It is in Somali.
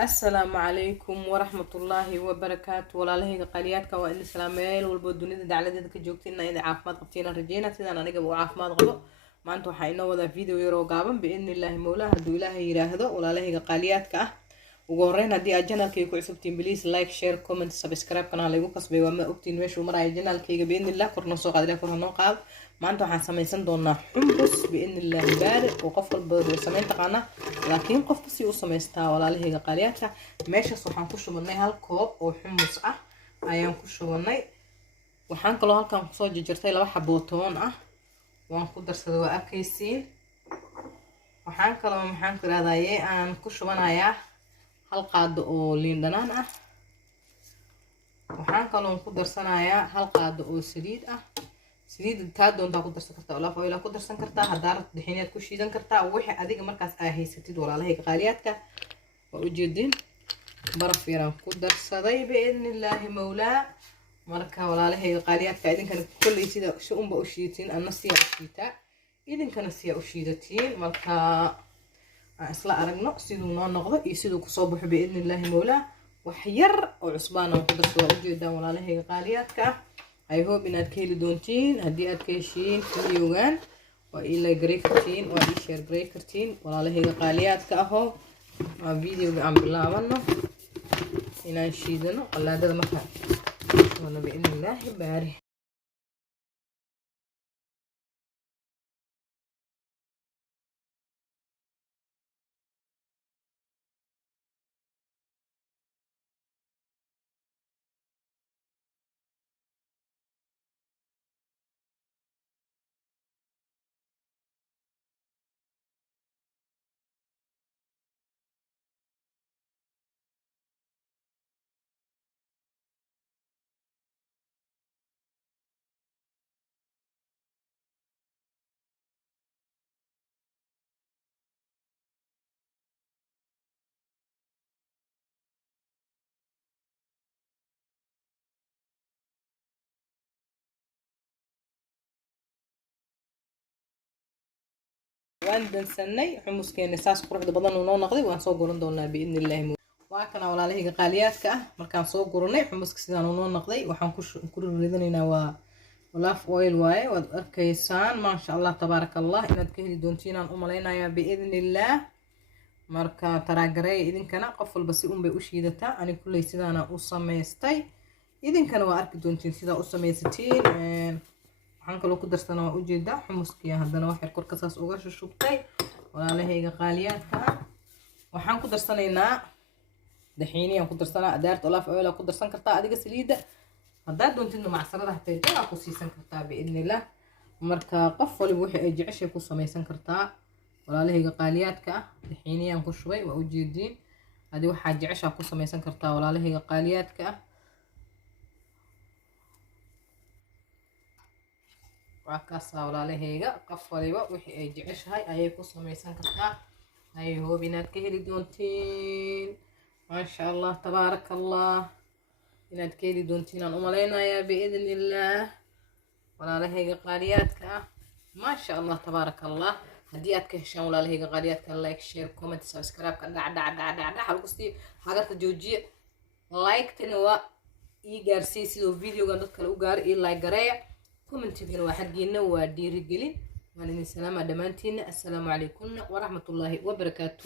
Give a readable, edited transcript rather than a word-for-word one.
السلام عليكم ورحمة الله وبركاته. ولا له قلياتك وإن سلاميل والبدونية دعلة كجوكتنا إذا عافمات قبتينا رجينا سيدا أنا نجيب عافمات غلو ما أنتو حينا وذا فيديو يرو قابا بإذن الله مولاه هدو إله يراهدو ولا له قلياتك وقورين هدي أجنال كيكو عصبتين بليز لايك شير كومنت سبسكرايب كان ليغو قصبي وما أبتين ويش ومرأي جنال كيكو بإذن الله كورنو سوق هدي كورنو قاب ما أنتو حاسميسان دونا حمبس بإذن الله بارد وقفل بدو سمين تقانا laakiin qof si uu sameystaa walaalahayga qaaliyaadka meeshaas waxaan ku shubanay hal koob oo xumus ah ayaan ku shubanay waxaan kaloo halkan ku soo jarjartay laba xabo toon ah waan ku darsaday waa arkaysiin waxaan kaloo maxaan ku raadayay aan ku shubanayaa hal qaado oo liin dhanaan ah waxaan kaloo ku darsanayaa hal qaado oo saliid ah saliid taa doonta ku darsan kartaa walaal oil ku darsan kartaa hadaar dhixinaad ku shiidan kartaa wixii adiga markaas ay haysatid walaalahayga qaaliyaadka waa u jeedin baraf yaraan ku darsaday biidnillaahi mawlaa marka walaalahayga qaaliyaadka idinkana kulli sida shuunba u shiitiin anna siya u shiitaa idinkana siya u shiidatiin marka isla aragno siduu noo noqdo iyo siduu ku soo baxo biidnillaahi mawlaa wax yar oo cusbaan aan ku darsaday u jeedaan walaalahayga qaaliyaadka I hope inaad ka heli doontiin haddii aad ka heshiin videogan waa ila garay kartiin waa ii share garay kartiin walaalahayga qaaliyaadka ahoo waa videoga aan bilaabano inaan shiidano qalaadada marka wana biidnillaahi baari waan dansanay xumuskeena saas quruxda badan oo noo noqday waan soo guran doonaa biidnillaahi waa kana walaalahayga qaaliyaadka ah markaan soo guranay xumuska sidaan noo noqday waxaan ku ridanaynaa waa walaaf oil waaye waad arkaysaan maasha Allah tabaarakallah inaad ka heli doontiin aan u maleynayaa biidnillaah marka taraagarey idinkana qof walba si un bay u shiidataa ani kulay sidaana u sameystay idinkana waa arki doontiin sidaa u sameysatiin waxaan kaloo ku darsanaa waa ujeedaa xumuskiya haddana wax yar korka saas uga shubtay walaalahayga qaaliyaadka waxaan ku darsanaynaa daxiiniyaan ku darsanaa adaarta olaaf oil ku darsan kartaa adiga saliida haddaad doontidna macsarada hataa jaa ku siisan kartaa biidnillah marka qof waliba wixii ay jeceshay ku samaysan kartaa walaalahayga qaaliyaadka daxiiniyaan ku shubay waa ujeediin adi waxaa jeceshaa ku samaysan kartaa walaalahayga qaaliyaadka وعكاسا ولا لهيجا قفلي وحي أي جعش هاي أي قصة ميسان كتا أي هو بنات كهلي دونتين ما شاء الله تبارك الله بنات كهلي دونتين أمالينا يا بإذن الله ولا لهيجا قارياتك ما شاء الله تبارك الله هديات كهشان ولا لهيجا قارياتك لايك شير كومنت سبسكرايب كدع دع دع دع دع حلقستي حاجات جوجية لايك تنوا إيجارسي سيدو فيديو قندت كالوجار إيه لايك قرايا كومنتينا وحقينا وديري قلين وانا السلام على دمانتين السلام عليكم ورحمة الله وبركاته.